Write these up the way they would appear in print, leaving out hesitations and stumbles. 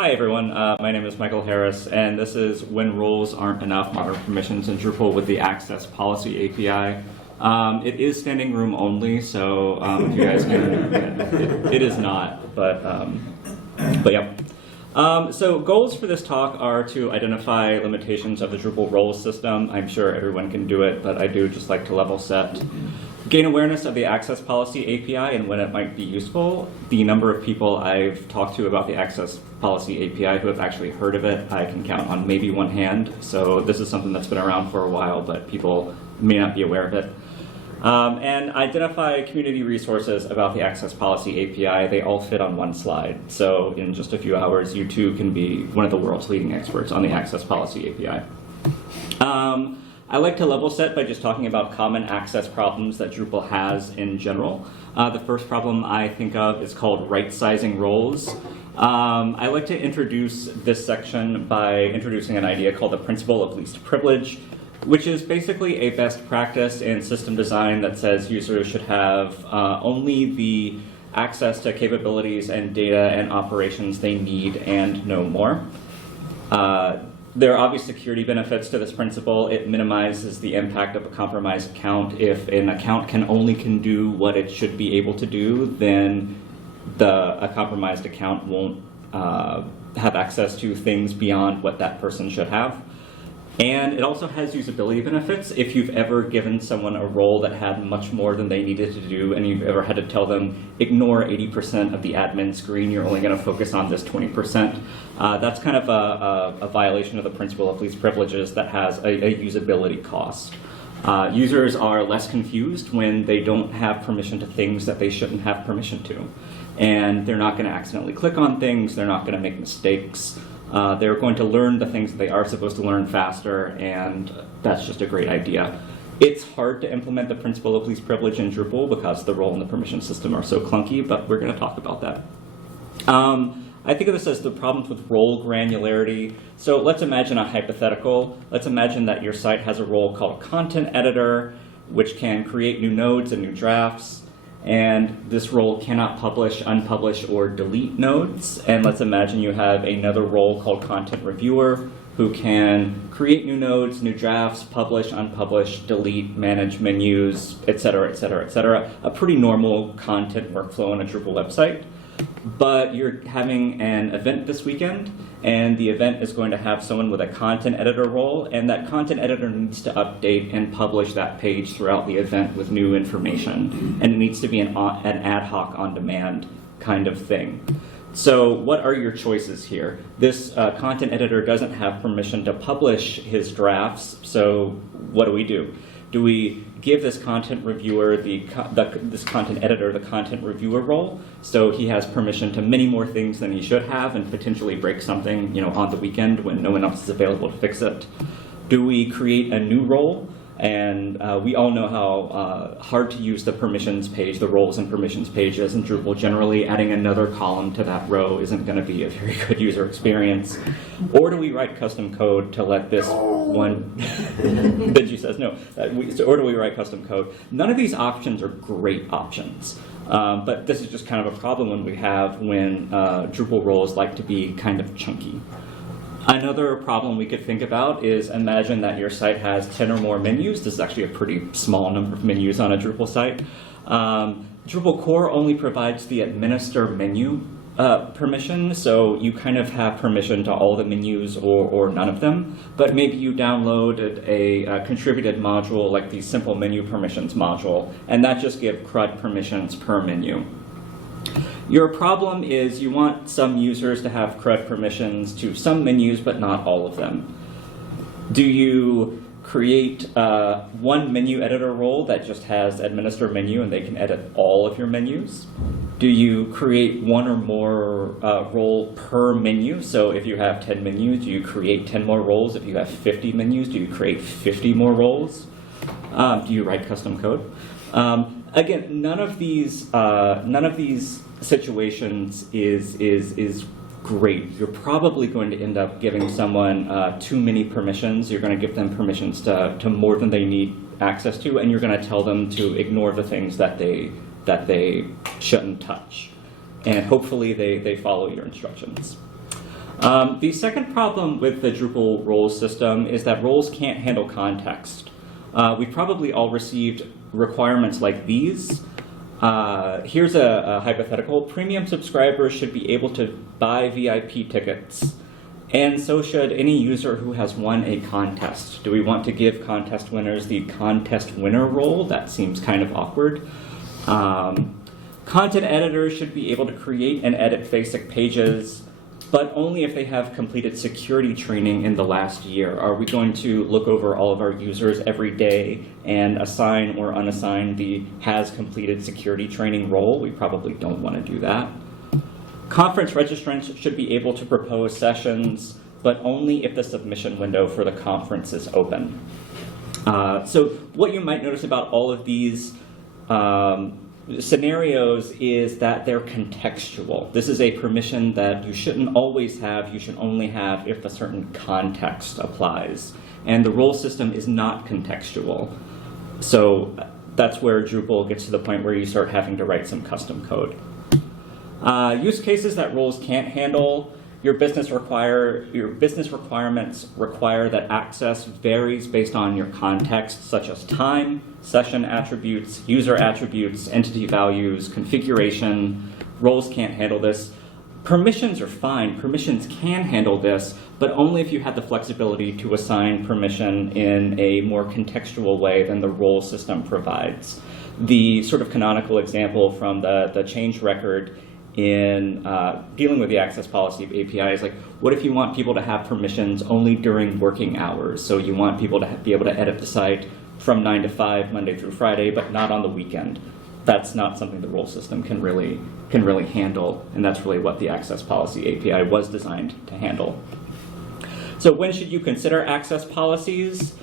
Hi everyone, my name is Michael Harris, and this is When Roles Aren't Enough, Modern Permissions in Drupal with the Access Policy API. It is standing room only, so if you guys can, it is not, but yeah. So goals for this talk are to identify limitations of the Drupal roles system. I'm sure everyone can do it, but I do just like to level set. Gain awareness of the Access Policy API and when it might be useful. The number of people I've talked to about the Access Policy API who have actually heard of it, I can count on maybe one hand. So this is something that's been around for a while, but people may not be aware of it. And identify community resources about the Access Policy API. They all fit on one slide. So in just a few hours, you too can be one of the world's leading experts on the Access Policy API. I like to level set by just talking about common access problems that Drupal has in general. The first problem I think of is called right-sizing roles. I like to introduce this section by introducing an idea called the principle of least privilege, which is basically a best practice in system design that says users should have only the access to capabilities and data and operations they need and no more. There are obvious security benefits to this principle. It minimizes the impact of a compromised account. If an account can do what it should be able to do, then a compromised account won't have access to things beyond what that person should have. And it also has usability benefits. If you've ever given someone a role that had much more than they needed to do, and you've ever had to tell them, ignore 80% of the admin screen, you're only going to focus on this 20%, that's kind of a violation of the principle of least privileges that has a usability cost. Users are less confused when they don't have permission to things that they shouldn't have permission to. And they're not going to accidentally click on things, they're not going to make mistakes. They're going to learn the things that they are supposed to learn faster, and that's just a great idea. It's hard to implement the principle of least privilege in Drupal because the role and the permission system are so clunky, but we're going to talk about that. I think of this as the problems with role granularity. So let's imagine a hypothetical. Let's imagine that your site has a role called content editor, which can create new nodes and new drafts. And this role cannot publish, unpublish, or delete nodes. And let's imagine you have another role called content reviewer who can create new nodes, new drafts, publish, unpublish, delete, manage menus, etc., etc., etc. A pretty normal content workflow on a Drupal website. But you're having an event this weekend, and the event is going to have someone with a content editor role, and that content editor needs to update and publish that page throughout the event with new information. And it needs to be an ad hoc, on-demand kind of thing. So what are your choices here? This content editor doesn't have permission to publish his drafts, so what do? Do we give this content reviewer, this content editor, the content reviewer role, so he has permission to many more things than he should have and potentially break something, on the weekend when no one else is available to fix it? Do we create a new role? And we all know how hard to use the permissions page, the roles and permissions pages in Drupal. Generally, adding another column to that row isn't going to be a very good user experience. Or do we write custom code to let this one, Benji says no, or do we write custom code? None of these options are great options. But this is just kind of a problem when Drupal roles like to be kind of chunky. Another problem we could think about is imagine that your site has 10 or more menus. This is actually a pretty small number of menus on a Drupal site. Drupal core only provides the administer menu permission, so you kind of have permission to all the menus or none of them. But maybe you downloaded a contributed module like the simple menu permissions module, and that just gives CRUD permissions per menu. Your problem is you want some users to have CRUD permissions to some menus, but not all of them. Do you create one menu editor role that just has administer menu and they can edit all of your menus? Do you create one or more role per menu? So if you have 10 menus, do you create 10 more roles? If you have 50 menus, do you create 50 more roles? Do you write custom code? Again, none of these situations is great. You're probably going to end up giving someone too many permissions. You're going to give them permissions to more than they need access to, and you're going to tell them to ignore the things that they shouldn't touch. And hopefully they follow your instructions. The second problem with the Drupal roles system is that roles can't handle context. We've probably all received requirements like these. Here's a hypothetical. Premium subscribers should be able to buy VIP tickets, and so should any user who has won a contest. Do we want to give contest winners the contest winner role? That seems kind of awkward. Content editors should be able to create and edit basic pages, but only if they have completed security training in the last year. Are we going to look over all of our users every day and assign or unassign the has completed security training role? We probably don't want to do that. Conference registrants should be able to propose sessions, but only if the submission window for the conference is open. So what you might notice about all of these scenarios is that they're contextual. This is a permission that you shouldn't always have. You should only have if a certain context applies. And the role system is not contextual. So that's where Drupal gets to the point where you start having to write some custom code. Use cases that roles can't handle. Your business requirements require that access varies based on your context, such as time, session attributes, user attributes, entity values, configuration. Roles can't handle this. Permissions are fine. Permissions can handle this, but only if you had the flexibility to assign permission in a more contextual way than the role system provides. The sort of canonical example from the change record in dealing with the access policy of API is like, what if you want people to have permissions only during working hours? So you want people to be able to edit the site from 9 to 5, Monday through Friday, but not on the weekend. That's not something the role system can really handle, and that's really what the access policy API was designed to handle. So when should you consider access policies?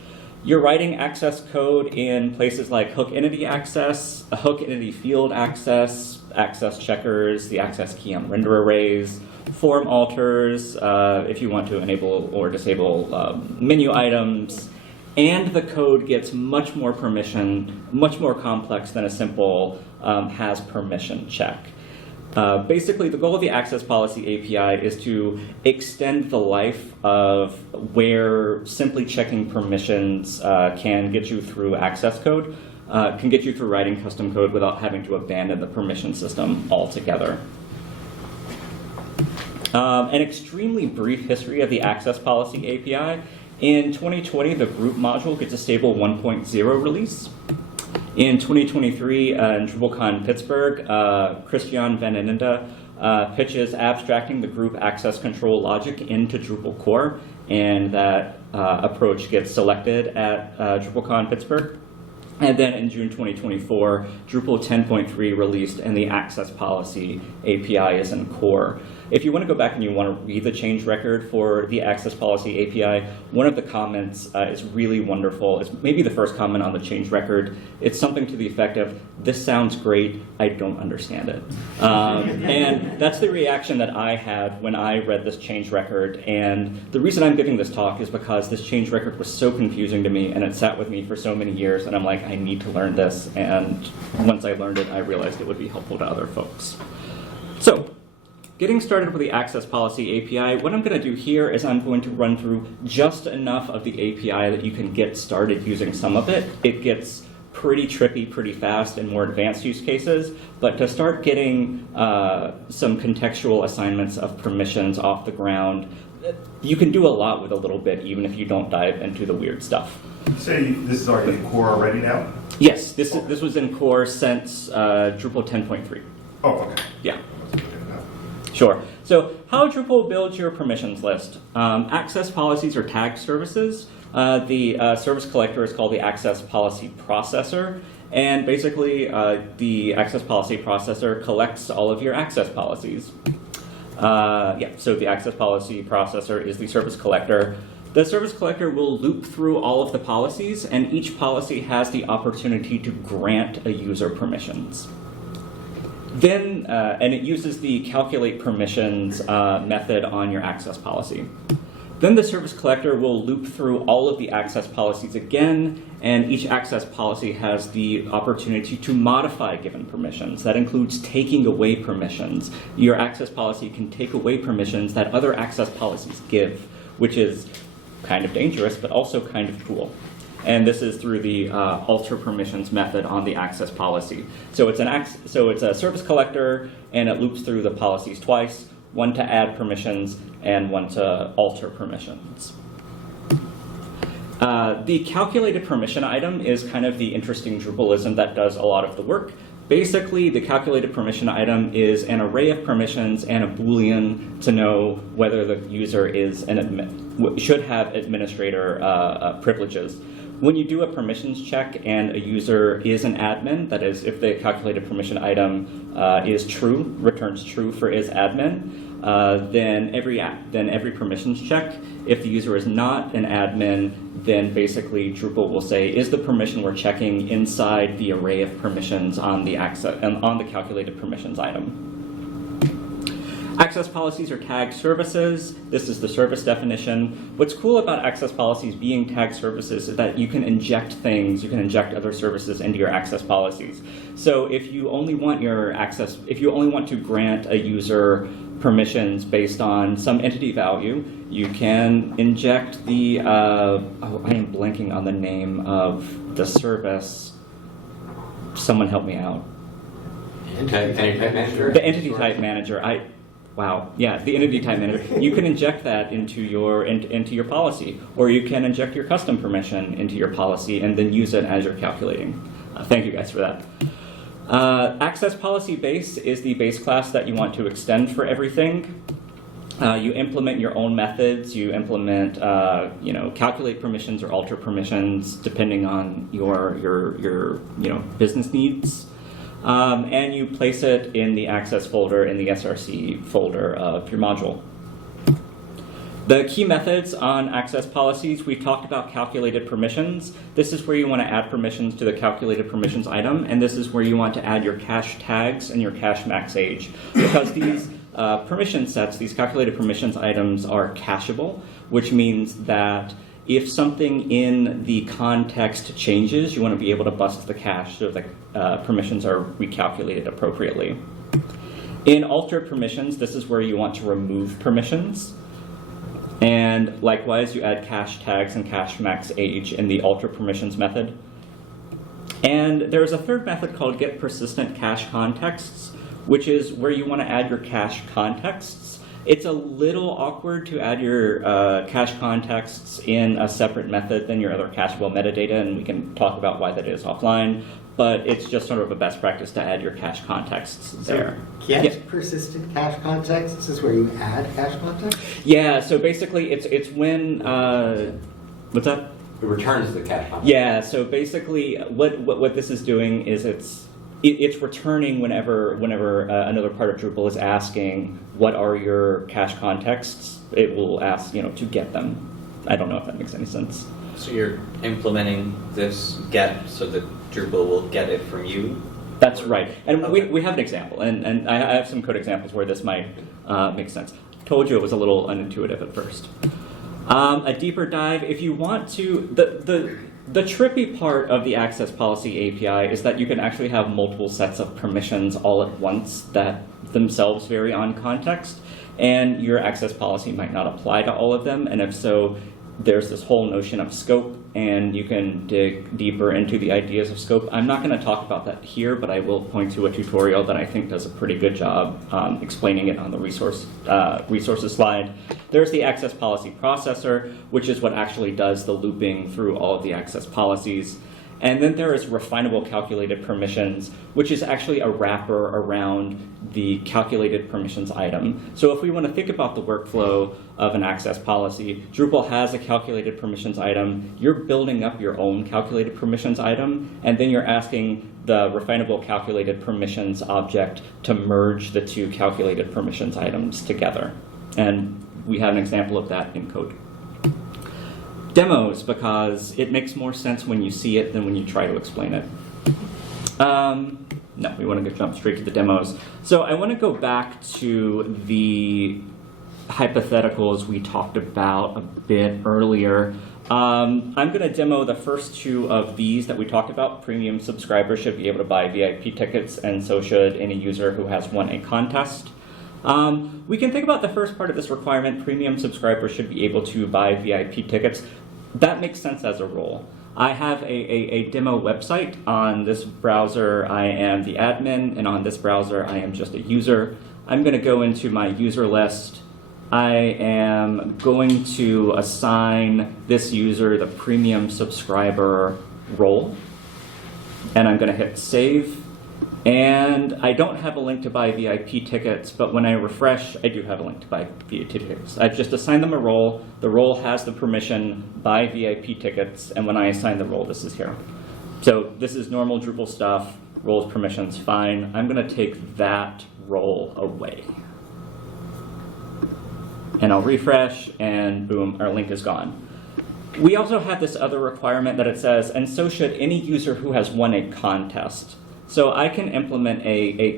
You're writing access code in places like hook entity access, a hook entity field access, access checkers, the access key on render arrays, form alters, if you want to enable or disable menu items, and the code gets much more permission, much more complex than a simple has permission check. Basically, the goal of the access policy API is to extend the life of where simply checking permissions can get you through access code, can get you through writing custom code without having to abandon the permission system altogether. An extremely brief history of the access policy API. In 2020, the group module gets a stable 1.0 release. In 2023, in DrupalCon Pittsburgh, Christian Van Ende pitches abstracting the group access control logic into Drupal core, and that approach gets selected at DrupalCon Pittsburgh. And then in June 2024, Drupal 10.3 released, and the access policy API is in core. If you want to go back and you want to read the change record for the access policy API, one of the comments is really wonderful. It's maybe the first comment on the change record. It's something to the effect of, this sounds great, I don't understand it. And that's the reaction that I had when I read this change record. And the reason I'm giving this talk is because this change record was so confusing to me, and it sat with me for so many years, and I'm like, I need to learn this. And once I learned it, I realized it would be helpful to other folks. So, getting started with the access policy API, what I'm going to do here is I'm going to run through just enough of the API that you can get started using some of it. It gets pretty trippy pretty fast in more advanced use cases, but to start getting some contextual assignments of permissions off the ground, you can do a lot with a little bit, even if you don't dive into the weird stuff. Say this is already in core already now? Yes, this was in core since Drupal 10.3. Oh, okay. Yeah. Sure. So how Drupal builds your permissions list. Access policies are tagged services. The service collector is called the access policy processor. And basically, the access policy processor collects all of your access policies. So the access policy processor is the service collector. The service collector will loop through all of the policies, and each policy has the opportunity to grant a user permissions. Then, and it uses the calculate permissions method on your access policy. Then the service collector will loop through all of the access policies again, and each access policy has the opportunity to modify given permissions. That includes taking away permissions. Your access policy can take away permissions that other access policies give, which is kind of dangerous, but also kind of cool. And this is through the alter permissions method on the access policy. So it's a service collector, and it loops through the policies twice, one to add permissions and one to alter permissions. The calculated permission item is kind of the interesting Drupalism that does a lot of the work. Basically, the calculated permission item is an array of permissions and a Boolean to know whether the user is should have administrator privileges. When you do a permissions check and a user is an admin, that is, if the calculated permission item is true, returns true for is admin, then every permissions check, if the user is not an admin, then basically Drupal will say, is the permission we're checking inside the array of permissions on the calculated permissions item? Access policies are tagged services. This is the service definition. What's cool about access policies being tagged services is that you can inject things, you can inject other services into your access policies. So if you only want to grant a user permissions based on some entity value, you can inject the, I am blanking on the name of the service. Someone help me out. Entity type manager? The entity type manager. Wow, yeah, the entity type manager. You can inject that into your policy, or you can inject your custom permission into your policy and then use it as you're calculating. Thank you guys for that. Access policy base is the base class that you want to extend for everything. You implement your own methods. You implement, calculate permissions or alter permissions depending on your business needs. And you place it in the access folder in the SRC folder of your module. The key methods on access policies, we talked about calculated permissions. This is where you want to add permissions to the calculated permissions item, and this is where you want to add your cache tags and your cache max age. Because these permission sets, these calculated permissions items are cacheable, which means that if something in the context changes, you want to be able to bust the cache so the permissions are recalculated appropriately. In altered permissions, this is where you want to remove permissions. And likewise, you add cache tags and cache max age in the alter permissions method. And there's a third method called get persistent cache contexts, which is where you want to add your cache contexts. It's a little awkward to add your cache contexts in a separate method than your other cacheable metadata, and we can talk about why that is offline, but it's just sort of a best practice to add your cache contexts there. Get persistent cache contexts? This is where you add cache contexts? Yeah, so basically it's when, what's that? It returns the cache context. Yeah, so basically what this is doing is it's returning whenever another part of Drupal is asking what are your cache contexts, it will ask to get them. I don't know if that makes any sense. So you're implementing this get so that Drupal will get it from you? That's right. And okay. we have an example, and I have some code examples where this might make sense. Told you it was a little unintuitive at first. A deeper dive, if you want to, the trippy part of the access policy API is that you can actually have multiple sets of permissions all at once that themselves vary on context, and your access policy might not apply to all of them, and if so, there's this whole notion of scope, and you can dig deeper into the ideas of scope. I'm not going to talk about that here, but I will point to a tutorial that I think does a pretty good job explaining it on the resources slide. There's the access policy processor, which is what actually does the looping through all of the access policies. And then there is refinable calculated permissions, which is actually a wrapper around the calculated permissions item. So if we want to think about the workflow of an access policy, Drupal has a calculated permissions item. You're building up your own calculated permissions item, and then you're asking the refinable calculated permissions object to merge the two calculated permissions items together. And we have an example of that in code. Demos, because it makes more sense when you see it than when you try to explain it. No, we want to jump straight to the demos. So I want to go back to the hypotheticals we talked about a bit earlier. I'm going to demo the first two of these that we talked about. Premium subscribers should be able to buy VIP tickets, and so should any user who has won a contest. We can think about the first part of this requirement. Premium subscribers should be able to buy VIP tickets. That makes sense as a role. I have a demo website. On this browser, I am the admin, and on this browser, I am just a user. I'm going to go into my user list. I am going to assign this user the premium subscriber role, and I'm going to hit save. And I don't have a link to buy VIP tickets, but when I refresh, I do have a link to buy VIP tickets. I've just assigned them a role. The role has the permission, buy VIP tickets, and when I assign the role, this is here. So this is normal Drupal stuff, roles permissions, fine. I'm going to take that role away. And I'll refresh, and boom, our link is gone. We also have this other requirement that it says, and so should any user who has won a contest. So I can implement a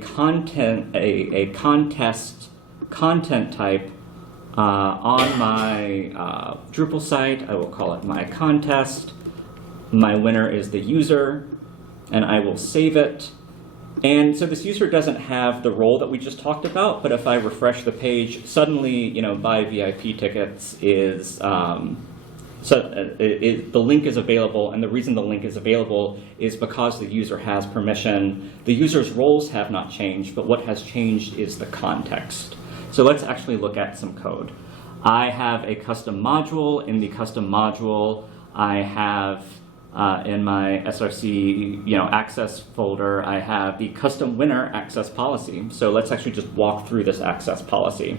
contest content type on my Drupal site. I will call it my contest. My winner is the user, and I will save it. And so this user doesn't have the role that we just talked about, but if I refresh the page, suddenly, buy VIP tickets is, the link is available, and the reason the link is available is because the user has permission. The user's roles have not changed, but what has changed is the context. So let's actually look at some code. I have a custom module. In the custom module, I have in my SRC access folder, I have the custom winner access policy. So let's actually just walk through this access policy.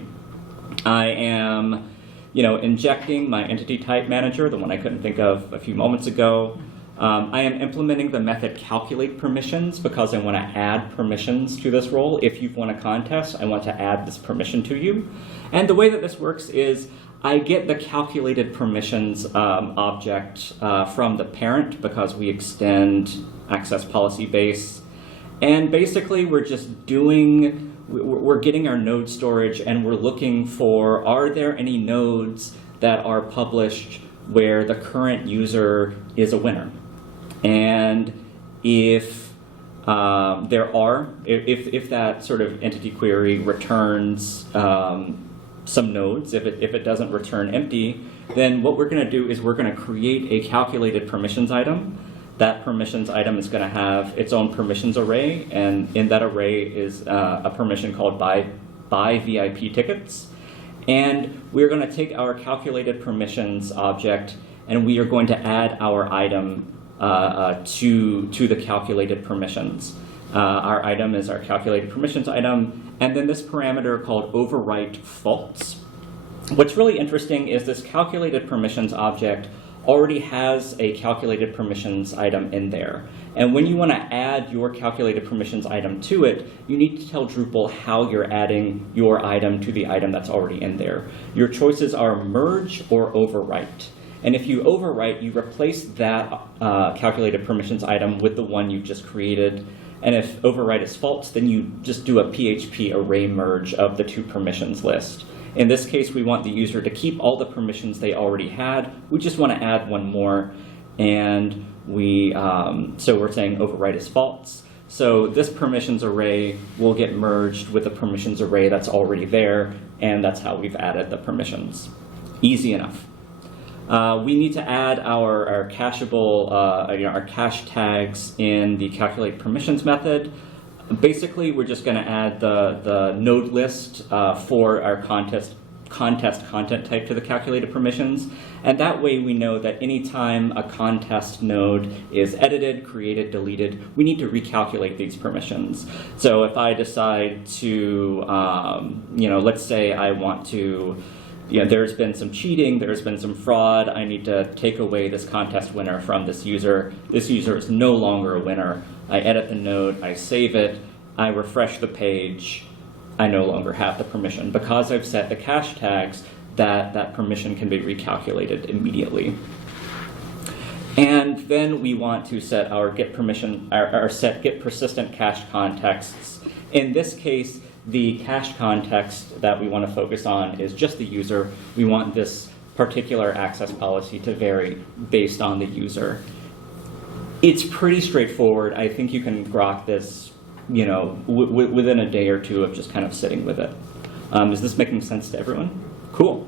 I am injecting my entity type manager, the one I couldn't think of a few moments ago. I am implementing the method calculate permissions because I want to add permissions to this role. If you've won a contest, I want to add this permission to you. And the way that this works is I get the calculated permissions object from the parent because we extend access policy base. And basically we're just we're getting our node storage, and we're looking for, are there any nodes that are published where the current user is a winner? And if there are, if that sort of entity query returns some nodes, if it doesn't return empty, then what we're going to do is we're going to create a calculated permissions item. That permissions item is going to have its own permissions array, and in that array is a permission called buy VIP tickets. And we're going to take our calculated permissions object, and we are going to add our item to the calculated permissions. Our item is our calculated permissions item, and then this parameter called overwrite false. What's really interesting is this calculated permissions object already has a calculated permissions item in there. And when you want to add your calculated permissions item to it, you need to tell Drupal how you're adding your item to the item that's already in there. Your choices are merge or overwrite. And if you overwrite, you replace that calculated permissions item with the one you've just created. And if overwrite is false, then you just do a PHP array merge of the two permissions list. In this case, we want the user to keep all the permissions they already had. We just want to add one more, and so we're saying overwrite is false. So this permissions array will get merged with the permissions array that's already there, and that's how we've added the permissions. Easy enough. We need to add our cacheable, our cache tags in the calculate permissions method. Basically, we're just going to add the node list for our contest content type to the calculated permissions. And that way we know that anytime a contest node is edited, created, deleted, we need to recalculate these permissions. So if I decide to, let's say I want to, there's been some cheating, there's been some fraud, I need to take away this contest winner from this user. This user is no longer a winner. I edit the node, I save it, I refresh the page, I no longer have the permission. Because I've set the cache tags, that permission can be recalculated immediately. And then we want to set our get persistent cache contexts. In this case, the cache context that we want to focus on is just the user. We want this particular access policy to vary based on the user. It's pretty straightforward. I think you can grok this, you know, within a day or two of just kind of sitting with it. Is this making sense to everyone? Cool.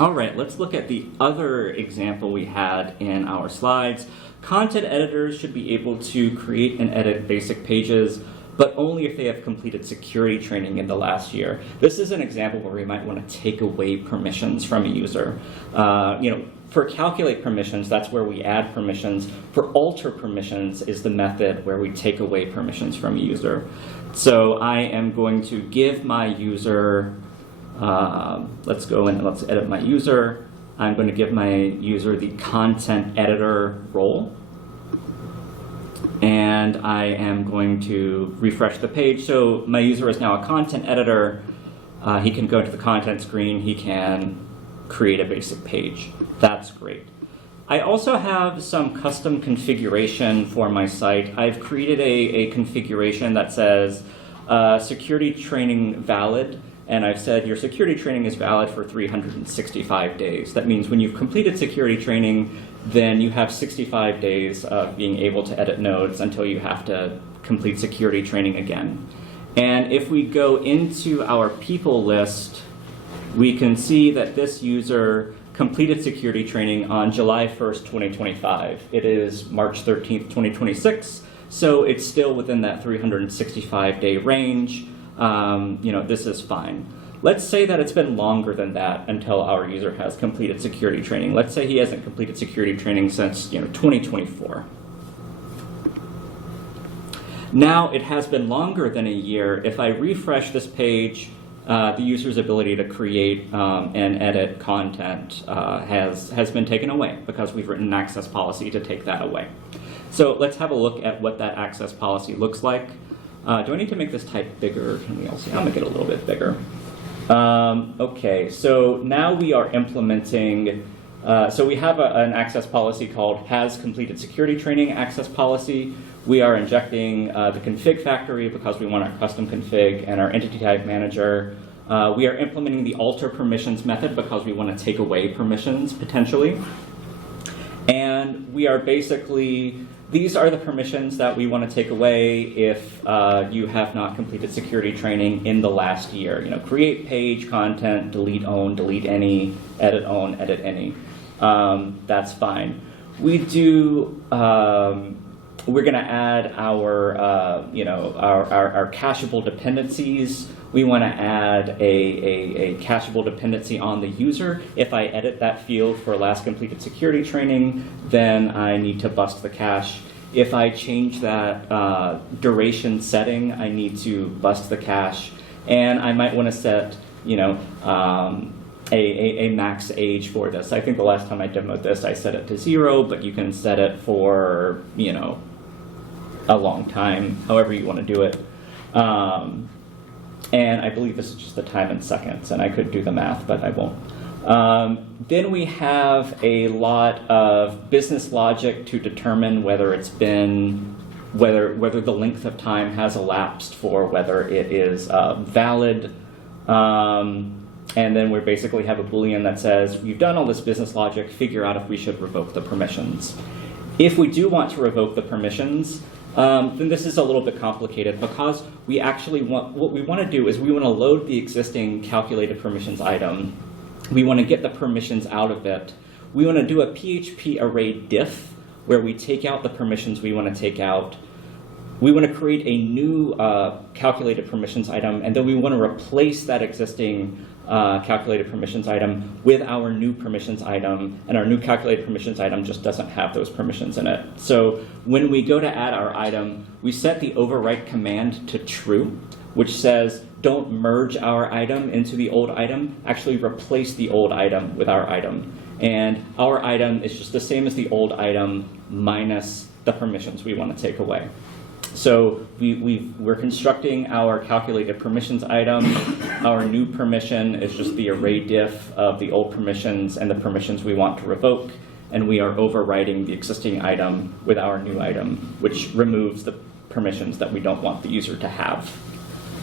All right, let's look at the other example we had in our slides. Content editors should be able to create and edit basic pages, but only if they have completed security training in the last year. This is an example where we might want to take away permissions from a user. You know, for calculate permissions, that's where we add permissions. For alter permissions is the method where we take away permissions from a user. So I am going to give my user, let's go in and let's edit my user. I'm going to give my user the content editor role. And I am going to refresh the page. So my user is now a content editor. He can go to the content screen. He can create a basic page. That's great. I also have some custom configuration for my site. I've created a configuration that says security training valid. And I've said your security training is valid for 365 days. That means when you've completed security training, then you have 65 days of being able to edit nodes until you have to complete security training again. And if we go into our people list, we can see that this user completed security training on July 1st, 2025. It is March 13th, 2026, so it's still within that 365-day range. You know, this is fine. Let's say that it's been longer than that until our user has completed security training. Let's say he hasn't completed security training since 2024. Now it has been longer than a year. If I refresh this page, the user's ability to create and edit content has been taken away because we've written an access policy to take that away. So let's have a look at what that access policy looks like. Do I need to make this type bigger? Can we all see? I'll make it a little bit bigger. Okay, so now we are implementing, so we have an access policy called has completed security training access policy. We are injecting the config factory because we want our custom config and our entity type manager. We are implementing the alter permissions method because we want to take away permissions potentially. And we are basically, these are the permissions that we want to take away if you have not completed security training in the last year. You know, create page, content, delete own, delete any, edit own, edit any. That's fine. We do, we're going to add our, our cacheable dependencies. We want to add a cacheable dependency on the user. If I edit that field for last completed security training, then I need to bust the cache. If I change that duration setting, I need to bust the cache. And I might want to set, a max age for this. I think the last time I demoed this, I set it to 0, but you can set it for, a long time, however you want to do it. And I believe this is just the time in seconds, and I could do the math, but I won't. Then we have a lot of business logic to determine whether it's been, whether the length of time has elapsed for whether it is valid. And then we basically have a Boolean that says, we've done all this business logic, figure out if we should revoke the permissions. If we do want to revoke the permissions, then this is a little bit complicated because we actually want, what we want to do is we want to load the existing calculated permissions item. We want to get the permissions out of it. We want to do a PHP array diff where we take out the permissions we want to take out. We want to create a new calculated permissions item, and then we want to replace that existing calculated permissions item with our new permissions item, and our new calculated permissions item just doesn't have those permissions in it. So when we go to add our item, we set the overwrite command to true, which says don't merge our item into the old item, actually replace the old item with our item. And our item is just the same as the old item minus the permissions we want to take away. So we're constructing our calculated permissions item. Our new permission is just the array diff of the old permissions and the permissions we want to revoke. And we are overwriting the existing item with our new item, which removes the permissions that we don't want the user to have.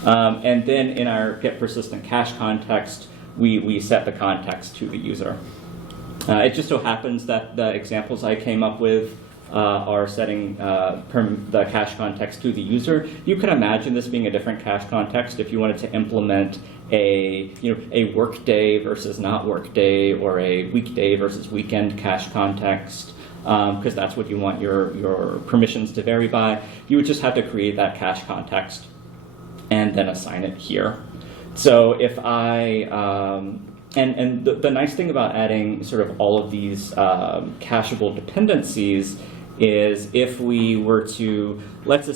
And then in our get persistent cache context, we set the context to the user. It just so happens that the examples I came up with are setting the cache context to the user. You can imagine this being a different cache context if you wanted to implement a workday versus not workday, or a weekday versus weekend cache context, because that's what you want your permissions to vary by. You would just have to create that cache context and then assign it here. So if I and the nice thing about adding sort of all of these cacheable dependencies is if we were to, let's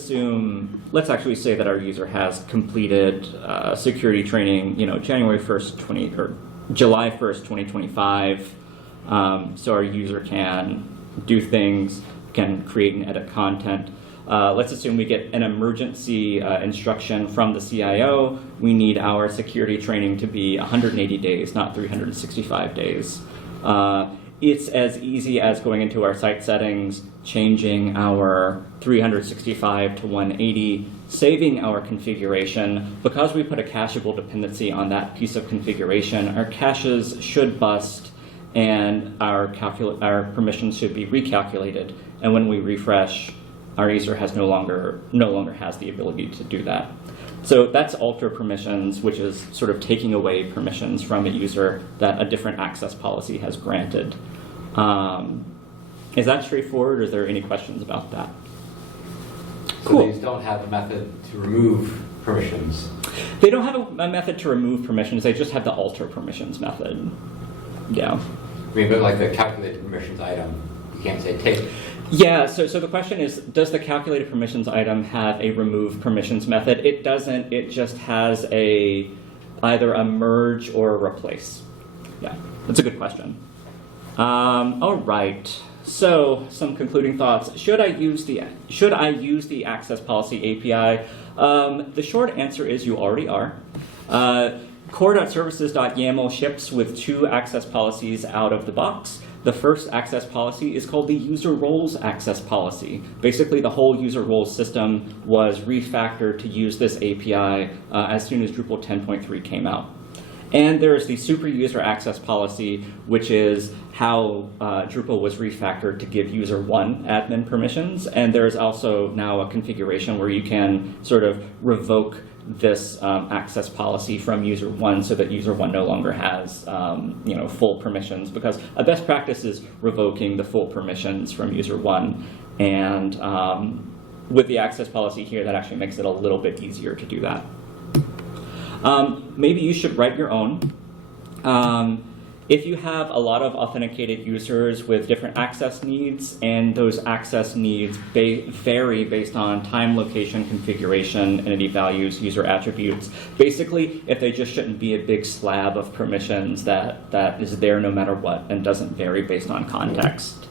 actually say that our user has completed security training, July 1st, 2025. So our user can do things, can create and edit content. Let's assume we get an emergency instruction from the CIO. We need our security training to be 180 days, not 365 days. It's as easy as going into our site settings, changing our 365 to 180, saving our configuration. Because we put a cacheable dependency on that piece of configuration, our caches should bust and our permissions should be recalculated. And when we refresh, our user no longer has the ability to do that. So that's alter permissions, which is sort of taking away permissions from a user that a different access policy has granted. Is that straightforward, or is there any questions about that? So these don't have a method to remove permissions. They don't have a method to remove permissions, they just have the alter permissions method. Yeah. I mean, but like the calculated permissions item, you can't say take. Yeah, so the question is, does the calculated permissions item have a remove permissions method? It doesn't, it just has either a merge or a replace. Yeah, that's a good question. All right, so some concluding thoughts. Should I use the access policy API? The short answer is you already are. Core.services.yaml ships with 2 access policies out of the box. The first access policy is called the user roles access policy. Basically, the whole user roles system was refactored to use this API as soon as Drupal 10.3 came out. And there's the super user access policy, which is how Drupal was refactored to give user 1 admin permissions. And there's also now a configuration where you can sort of revoke this access policy from user 1 so that user 1 no longer has full permissions, because a best practice is revoking the full permissions from user 1. And with the access policy here, that actually makes it a little bit easier to do that. Maybe you should write your own. If you have a lot of authenticated users with different access needs, and those access needs vary based on time, location, configuration, entity values, user attributes, basically, if they just shouldn't be a big slab of permissions that is there no matter what and doesn't vary based on context.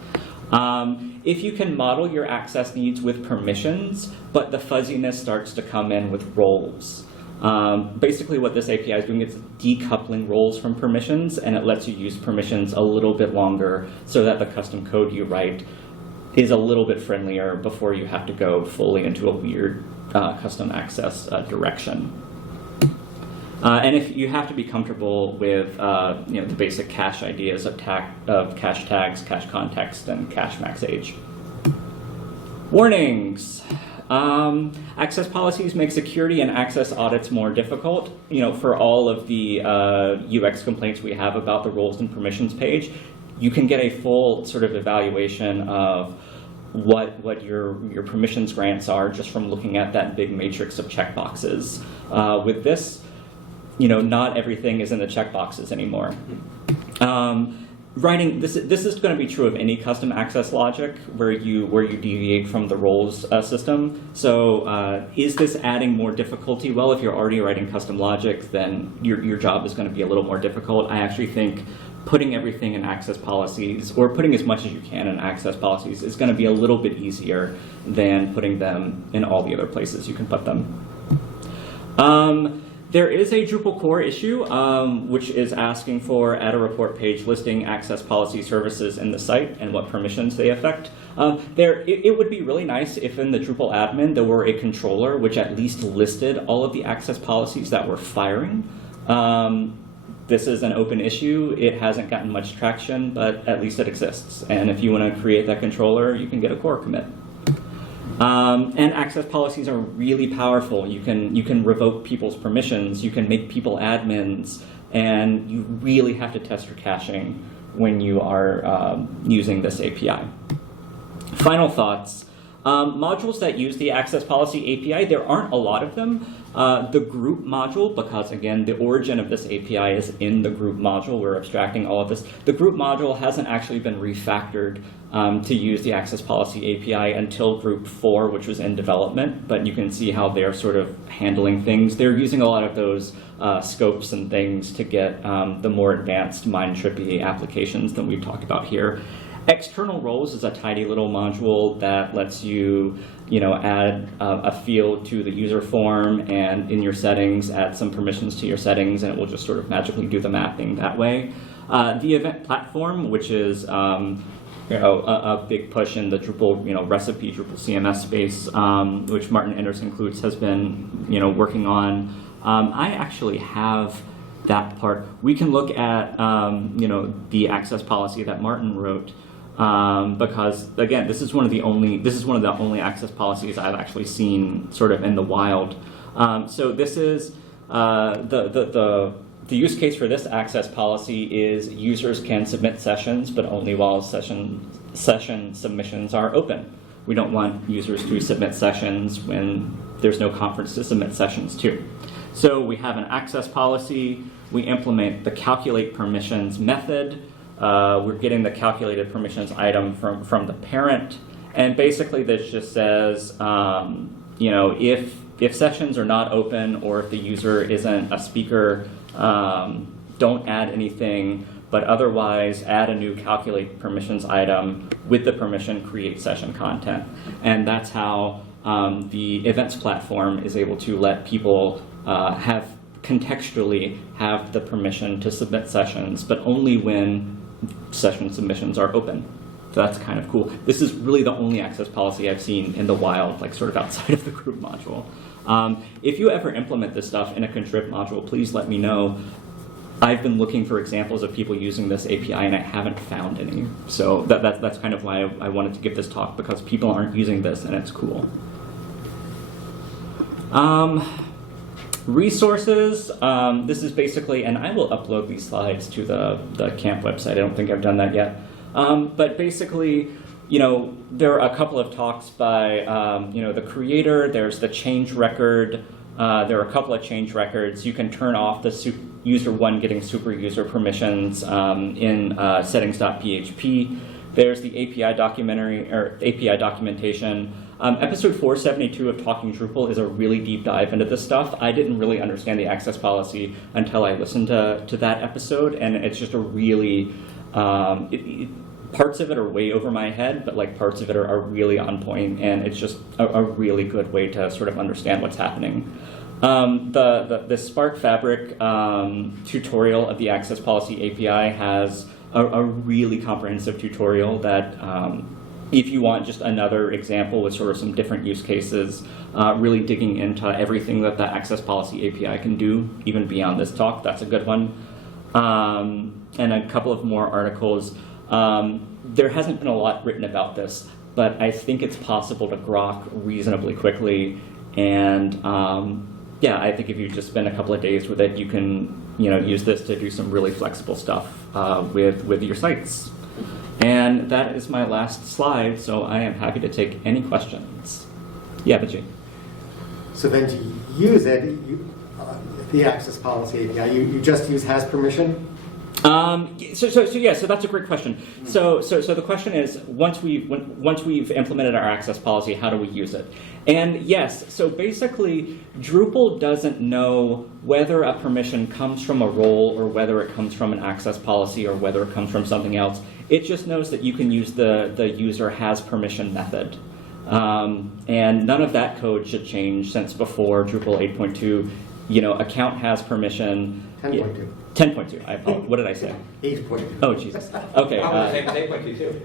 If you can model your access needs with permissions, but the fuzziness starts to come in with roles. Basically what this API is doing is decoupling roles from permissions, and it lets you use permissions a little bit longer so that the custom code you write is a little bit friendlier before you have to go fully into a weird custom access direction. And if you have to be comfortable with the basic cache ideas of cache tags, cache context, and cache max age. Warnings. Access policies make security and access audits more difficult. For all of the UX complaints we have about the roles and permissions page, you can get a full sort of evaluation of what your permissions grants are just from looking at that big matrix of checkboxes. With this, not everything is in the checkboxes anymore. This is going to be true of any custom access logic where you deviate from the roles system. So is this adding more difficulty? Well, if you're already writing custom logic, then your job is going to be a little more difficult. I actually think putting everything in access policies, or putting as much as you can in access policies, is going to be a little bit easier than putting them in all the other places you can put them. There is a Drupal core issue, which is asking for add a report page listing access policy services in the site and what permissions they affect. It would be really nice if in the Drupal admin there were a controller which at least listed all of the access policies that we're firing. This is an open issue. It hasn't gotten much traction, but at least it exists. And if you want to create that controller, you can get a core commit. And access policies are really powerful. You can revoke people's permissions, you can make people admins, and you really have to test your caching when you are using this API. Final thoughts. Modules that use the access policy API, there aren't a lot of them. The group module, because again, the origin of this API is in the group module, we're abstracting all of this. The group module hasn't actually been refactored to use the access policy API until group 4, which was in development, but you can see how they're sort of handling things. They're using a lot of those scopes and things to get the more advanced mind-trippy applications that we've talked about here. External roles is a tidy little module that lets you, add a field to the user form and in your settings, add some permissions to your settings, and it will just sort of magically do the mapping that way. The event platform, which is a big push in the Drupal, recipe Drupal CMS space, which Martin Anderson-Klutz has been, working on. I actually have that part. We can look at, the access policy that Martin wrote. Because again, this is one of the only access policies I've actually seen sort of in the wild. So this is the use case for this access policy is users can submit sessions, but only while session submissions are open. We don't want users to submit sessions when there's no conference to submit sessions to. So we have an access policy. We implement the calculate permissions method. We're getting the calculated permissions item from the parent, and basically this just says, if sessions are not open or if the user isn't a speaker, don't add anything, but otherwise add a new calculate permissions item with the permission create session content. And that's how the events platform is able to let people contextually have the permission to submit sessions, but only when session submissions are open. So that's kind of cool. This is really the only access policy I've seen in the wild, like sort of outside of the group module. If you ever implement this stuff in a contrib module, please let me know. I've been looking for examples of people using this API and I haven't found any. So that's kind of why I wanted to give this talk, because people aren't using this and it's cool. Resources, this is basically, and I will upload these slides to the camp website. I don't think I've done that yet. But basically, there are a couple of talks by, the creator. There's the change record. There are a couple of change records. You can turn off the user 1 getting super user permissions in settings.php. There's the API documentation. Episode 472 of Talking Drupal is a really deep dive into this stuff. I didn't really understand the access policy until I listened to that episode, and it's just a really, parts of it are way over my head, but like parts of it are really on point, and it's just a really good way to sort of understand what's happening. The Spark Fabric tutorial of the access policy API has a really comprehensive tutorial that if you want just another example with sort of some different use cases, really digging into everything that the access policy API can do, even beyond this talk, that's a good one. And a couple of more articles. There hasn't been a lot written about this, but I think it's possible to grok reasonably quickly. And I think if you just spend a couple of days with it, you can use this to do some really flexible stuff with your sites. And that is my last slide, so I am happy to take any questions. Yeah, Vijay. So then to use it, the access policy API, you just use has permission? So that's a great question. So the question is, once we've implemented our access policy, how do we use it? And yes, so basically, Drupal doesn't know whether a permission comes from a role or whether it comes from an access policy or whether it comes from something else. It just knows that you can use the user has permission method. And none of that code should change since before Drupal 8.2. account has permission. 10.2. 10.2. I apologize. What did I say? 8.2. Oh, Jesus. Okay. Probably the same point you too.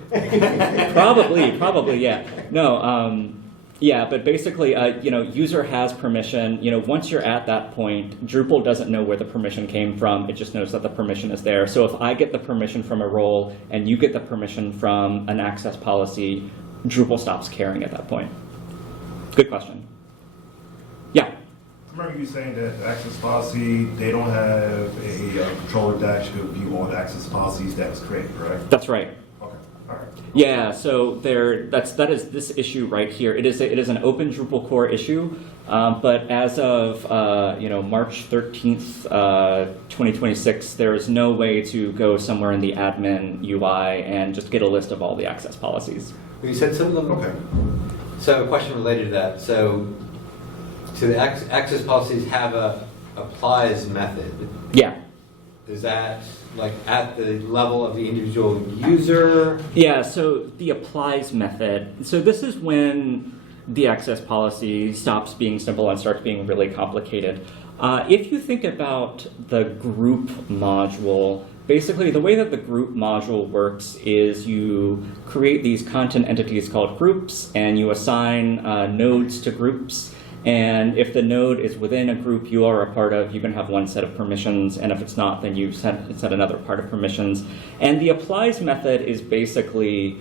Probably, yeah. No, yeah, but basically, user has permission. Once you're at that point, Drupal doesn't know where the permission came from. It just knows that the permission is there. So if I get the permission from a role and you get the permission from an access policy, Drupal stops caring at that point. Good question. Yeah. I remember you saying that the access policy, they don't have a controller that actually view all the access policies that was created, correct? That's right. Okay, all right. Yeah, so that is this issue right here. It is an open Drupal core issue, but as of March 13th, 2026, there is no way to go somewhere in the admin UI and just get a list of all the access policies. You said some of them. Okay. So a question related to that. So the access policies have a applies method. Yeah. Is that like at the level of the individual user? Yeah, so the applies method. So this is when the access policy stops being simple and starts being really complicated. If you think about the group module, basically the way that the group module works is you create these content entities called groups and you assign nodes to groups. And if the node is within a group you are a part of, you can have one set of permissions, and if it's not, then you set another part of permissions. And the applies method is basically,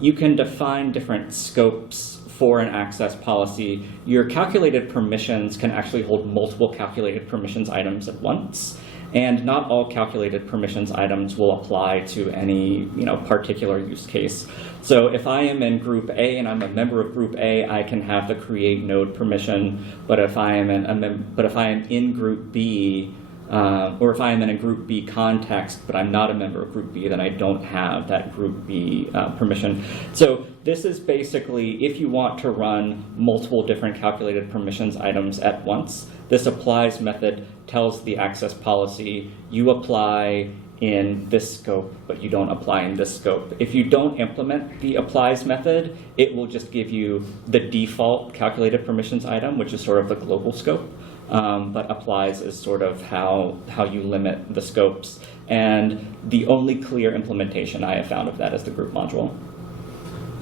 you can define different scopes for an access policy. Your calculated permissions can actually hold multiple calculated permissions items at once. And not all calculated permissions items will apply to any particular use case. So if I am in group A and I'm a member of group A, I can have the create node permission. But if I am in group B, or if I am in a group B context, but I'm not a member of group B, then I don't have that group B permission. So this is basically if you want to run multiple different calculated permissions items at once, this applies method tells the access policy, you apply in this scope, but you don't apply in this scope. If you don't implement the applies method, it will just give you the default calculated permissions item, which is sort of the global scope. But applies is sort of how you limit the scopes. And the only clear implementation I have found of that is the group module.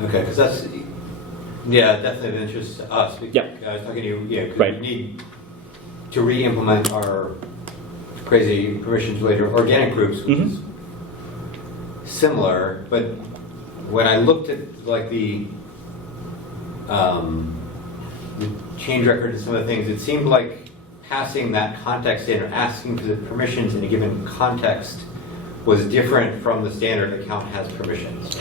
Okay, because that's, definitely of interest to us. Yep. I was talking to you, because Right. we need to re-implement our crazy permissions related organic groups, which is similar, but when I looked at like the change record and some of the things, it seemed like passing that context in or asking for the permissions in a given context was different from the standard account has permissions.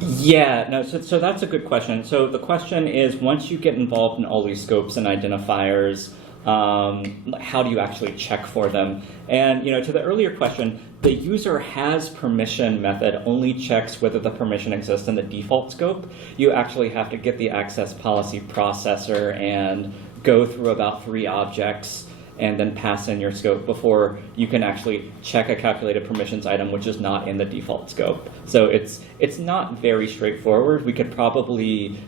Yeah, no, so that's a good question. So the question is, once you get involved in all these scopes and identifiers, how do you actually check for them? And to the earlier question, the user has permission method only checks whether the permission exists in the default scope. You actually have to get the access policy processor and go through about 3 objects and then pass in your scope before you can actually check a calculated permissions item which is not in the default scope. So it's not very straightforward. We could probably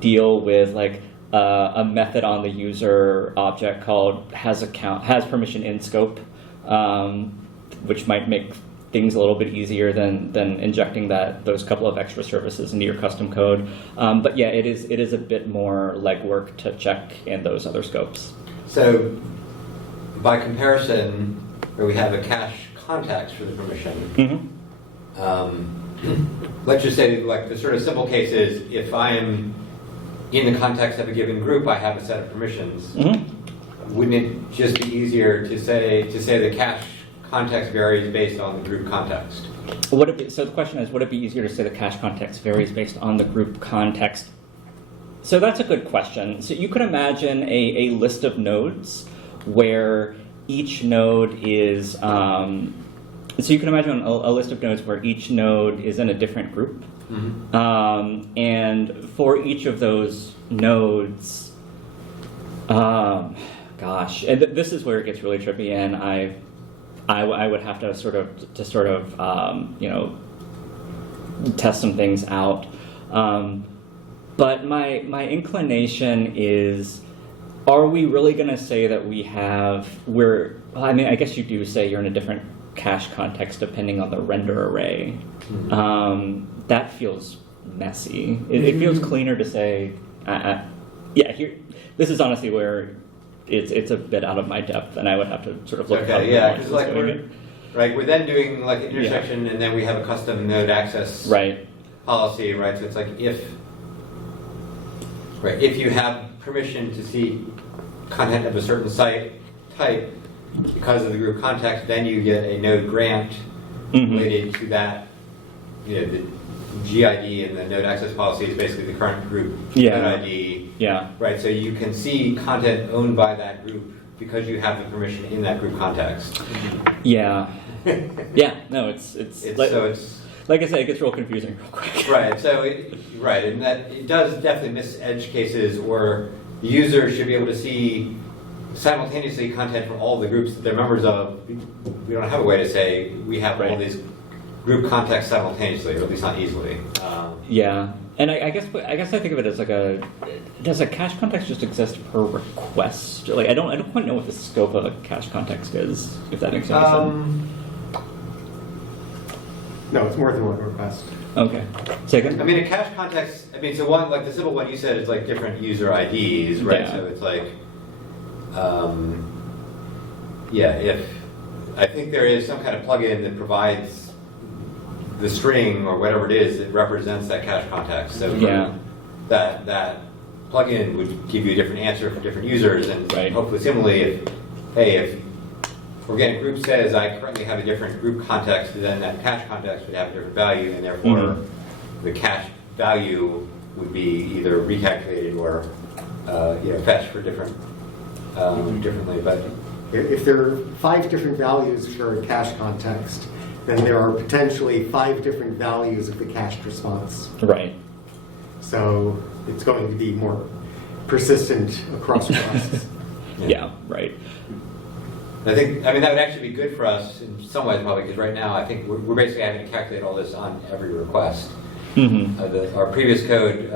deal with like a method on the user object called has permission in scope, which might make things a little bit easier than injecting those couple of extra services into your custom code. But yeah, it is a bit more legwork to check in those other scopes. So by comparison, where we have a cache context for the permission, let's just say like the sort of simple case is if I am in the context of a given group, I have a set of permissions. Wouldn't it just be easier to say the cache context varies based on the group context? So the question is, would it be easier to say the cache context varies based on the group context? So that's a good question. So you could imagine a list of nodes where each node is, so you can imagine a list of nodes where each node is in a different group. And for each of those nodes, gosh, and this is where it gets really trippy, and I would have to sort of test some things out. But my inclination is are we really going to say that well, I mean, I guess you do say you're in a different cache context depending on the render array. That feels messy. It feels cleaner to say, yeah, here, this is honestly where it's a bit out of my depth, and I would have to sort of look up. Okay, yeah, because like we're then doing like intersection, and then we have a custom node access policy, right? So it's like if you have permission to see content of a certain site type because of the group context, then you get a node grant related to that. You know, the GID and the node access policy is basically the current group node ID. Yeah. Right, so you can see content owned by that group because you have the permission in that group context. Yeah. Yeah. No, it's like I said, it gets real confusing real quick. Right. So and that it does definitely miss edge cases where the user should be able to see simultaneously content from all the groups that they're members of. We don't have a way to say we have all these group contexts simultaneously, or at least not easily. Yeah. And I guess I think of it as like does a cache context just exist per request? Like I don't quite know what the scope of a cache context is, if that makes any sense. No, it's more than one request. Okay. Second? I mean, a cache context, so one, like the simple one you said is like different user IDs, right? Yeah. So it's like, if I think there is some kind of plugin that provides the string or whatever it is that represents that cache context. So that plugin would give you a different answer for different users, and hopefully similarly, if organic group says I currently have a different group context, then that cache context would have a different value, and therefore the cache value would be either recalculated or fetched for differently. But If there are 5 different values for a cache context, then there are potentially 5 different values of the cached response. Right. So it's going to be more persistent across requests. Yeah. Right. I think, that would actually be good for us in some ways, probably, because right now I think we're basically having to calculate all this on every request. Our previous code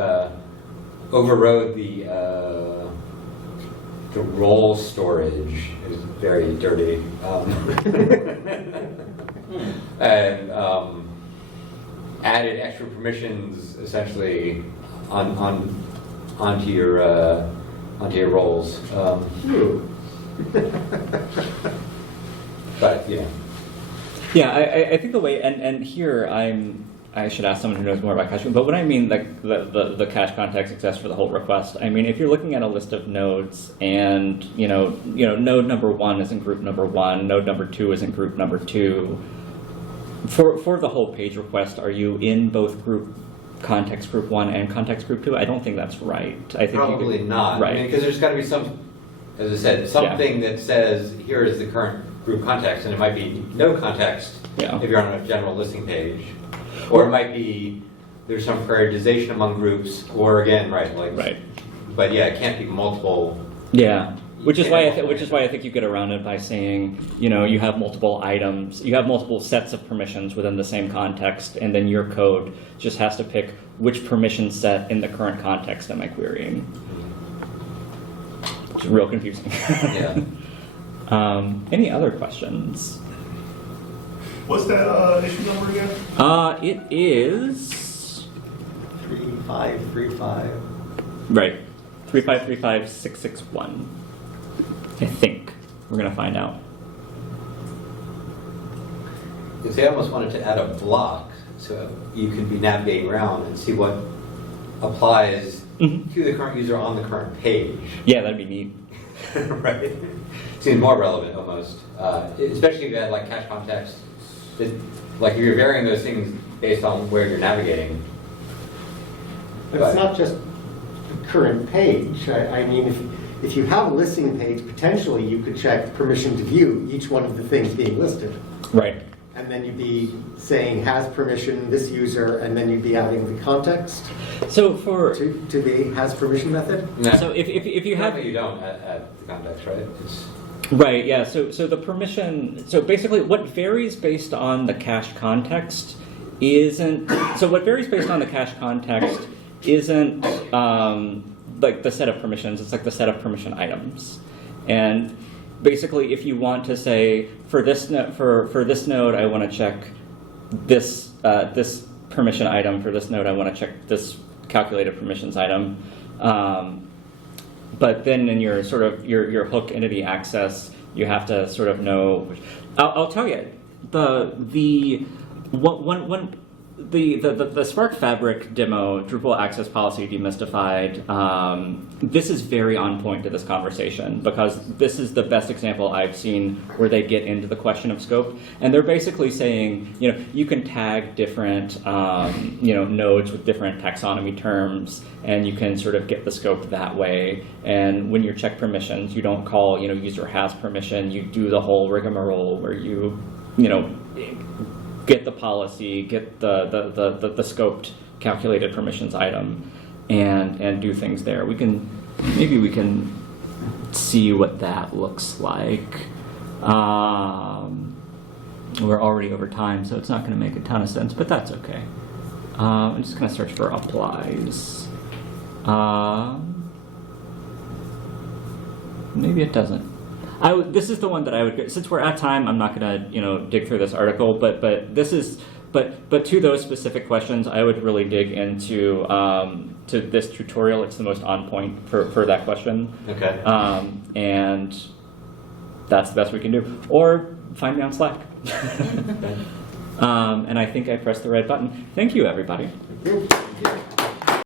overrode the role storage. It was very dirty. And added extra permissions essentially onto your roles. But Yeah, I think the way, and here I should ask someone who knows more about cache, but what I mean, like the cache context exists for the whole request. I mean, if you're looking at a list of nodes, and node number 1 is in group number 1, node number 2 is in group number 2. For the whole page request, are you in both group context group 1 and context group 2? I don't think that's right. I think probably not. Right. Because there's got to be some, as I said, something that says here is the current group context, and it might be no context if you're on a general listing page. Or it might be there's some prioritization among groups, or again, but yeah, it can't be multiple. Yeah, which is why I think you get around it by saying, you have multiple items, you have multiple sets of permissions within the same context, and then your code just has to pick which permission set in the current context am I querying. Which is real confusing. Yeah. Any other questions? What's that issue number again? It is 3535. right, 3535661. I think we're gonna find out. Because they almost wanted to add a block so you could be navigating around and see what applies to the current user on the current page. Yeah, that'd be neat. Right. Seems more relevant almost, especially if you had like cache context. Like you're varying those things based on where you're navigating. But it's not just the current page. I mean, if you have a listing page, potentially you could check permission to view each one of the things being listed. Right. And then you'd be saying has permission this user, and then you'd be adding the context So for to the has permission method. No. so if you have Normally you don't add the context, right? right, yeah. So the permission. So basically, what varies based on the cache context isn't. So what varies based on the cache context isn't like the set of permissions, it's like the set of permission items. And basically, if you want to say, for this node, I want to check this this permission item. For this node, I want to check this calculated permissions item. But then in your sort of your hook entity access, you have to sort of know. I'll tell you, the Spark Fabric demo, Drupal Access Policy Demystified, this is very on point to this conversation, because this is the best example I've seen where they get into the question of scope. And they're basically saying, you know, you can tag different, you know, nodes with different taxonomy terms, and you can sort of get the scope that way. And when you're check permissions, you don't call, you know, user has permission, you do the whole rigmarole where you know, get the policy, get the scoped calculated permissions item, and do things there. Maybe we can see what that looks like. We're already over time, so it's not going to make a ton of sense, but that's okay. I'm just going to search for applies. Maybe it doesn't. This is the one that I would, since we're at time, I'm not going to, you know, dig through this article, but to those specific questions, I would really dig into to this tutorial. It's the most on point for that question. Okay. And that's the best we can do. Or find me on Slack. And I think I pressed the right button. Thank you, everybody. Thank you.